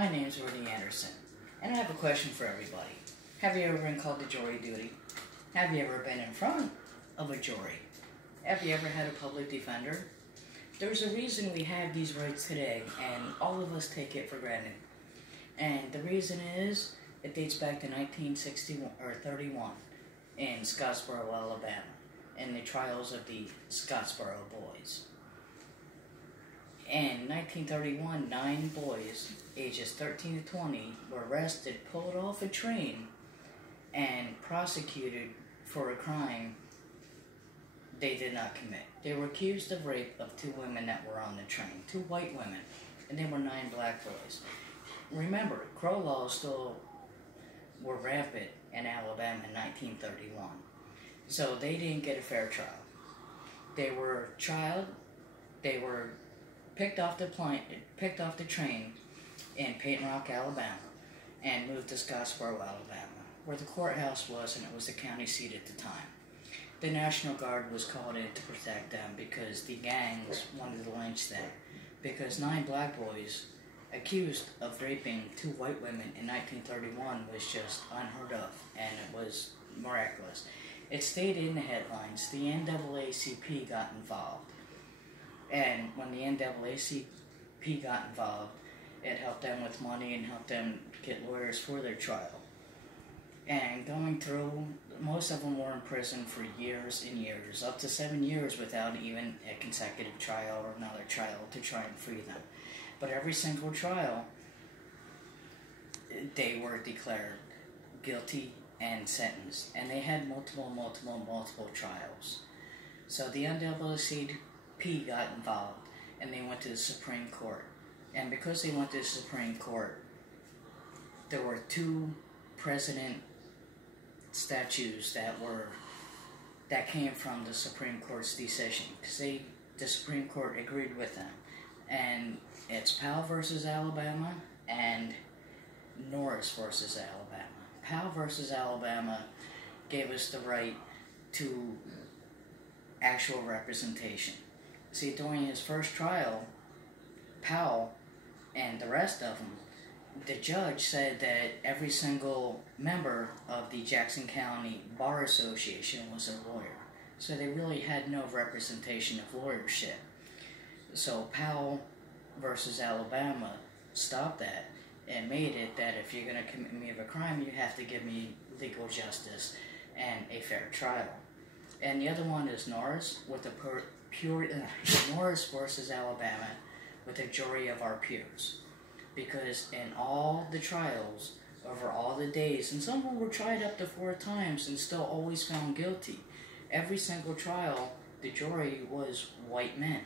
My name's Rudy Anderson, and I have a question for everybody. Have you ever been called to jury duty? Have you ever been in front of a jury? Have you ever had a public defender? There's a reason we have these rights today, and all of us take it for granted. And the reason is, it dates back to 1961 or 31 in Scottsboro, Alabama, in the trials of the Scottsboro boys. In 1931, 9 boys, ages 13 to 20, were arrested, pulled off a train, and prosecuted for a crime they did not commit. They were accused of rape of 2 women that were on the train, 2 white women, and they were 9 black boys. Remember, Crow laws still were rampant in Alabama in 1931, so they didn't get a fair trial. They were picked off the train in Peyton Rock, Alabama, and moved to Scottsboro, Alabama, where the courthouse was, and it was the county seat at the time. The National Guard was called in to protect them because the gangs wanted to lynch them, because 9 black boys accused of raping 2 white women in 1931 was just unheard of, and it was miraculous. It stayed in the headlines. The NAACP got involved. And when the NAACP got involved, it helped them with money and helped them get lawyers for their trial. And going through, most of them were in prison for years and years, up to 7 years without even a consecutive trial or another trial to try and free them. But every single trial, they were declared guilty and sentenced. And they had multiple trials. So the NAACP got involved, and they went to the Supreme Court. And because they went to the Supreme Court, there were 2 president statues that came from the Supreme Court's decision, because the Supreme Court agreed with them. And it's Powell versus Alabama and Norris versus Alabama. Powell versus Alabama gave us the right to actual representation. See, during his first trial, Powell and the rest of them, the judge said that every single member of the Jackson County Bar Association was a lawyer. So they really had no representation of lawyership. So Powell versus Alabama stopped that and made it that if you're going to commit me of a crime, you have to give me legal justice and a fair trial. And the other one is Norris with the Norris versus Alabama with a jury of our peers. Because in all the trials, over all the days, and some of them were tried up to 4 times and still always found guilty. Every single trial, the jury was white men.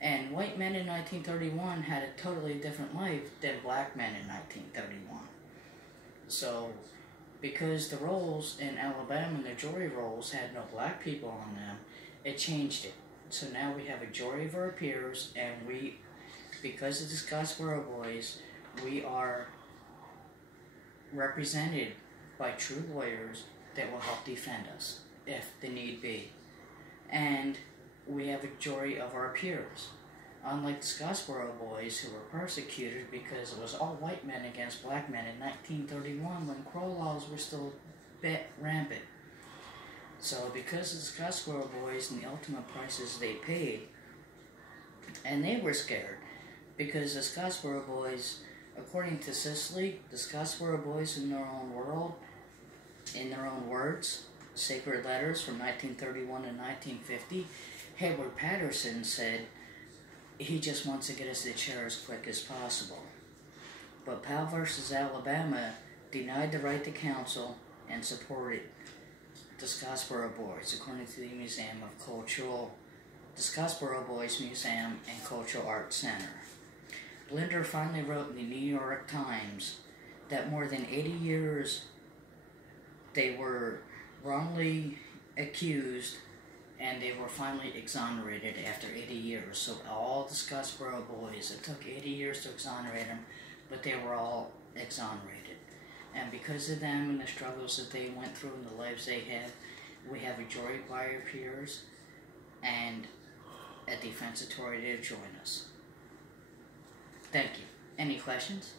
And white men in 1931 had a totally different life than black men in 1931. So, because the roles in Alabama, the jury roles, had no black people on them, it changed it. So now we have a jury of our peers, and because of the Scottsboro boys, we are represented by true lawyers that will help defend us, if the need be. And we have a jury of our peers. Unlike the Scottsboro boys, who were persecuted because it was all white men against black men in 1931 when Crow laws were still rampant. So because of the Scottsboro boys and the ultimate prices they paid, and they were scared, because the Scottsboro boys, according to Sicily, the Scottsboro boys in their own world, in their own words, sacred letters from 1931 and 1950, Hayward Patterson said he just wants to get us to the chair as quick as possible. But Powell versus Alabama denied the right to counsel and supported the Scottsboro boys, according to the Scottsboro Boys Museum and Cultural Arts Center. Blinder finally wrote in the New York Times that more than 80 years they were wrongly accused, and they were finally exonerated after 80 years. So all the Scottsboro boys, it took 80 years to exonerate them, but they were all exonerated. And because of them and the struggles that they went through and the lives they had, we have a jury by our peers and a defense attorney to join us. Thank you. Any questions?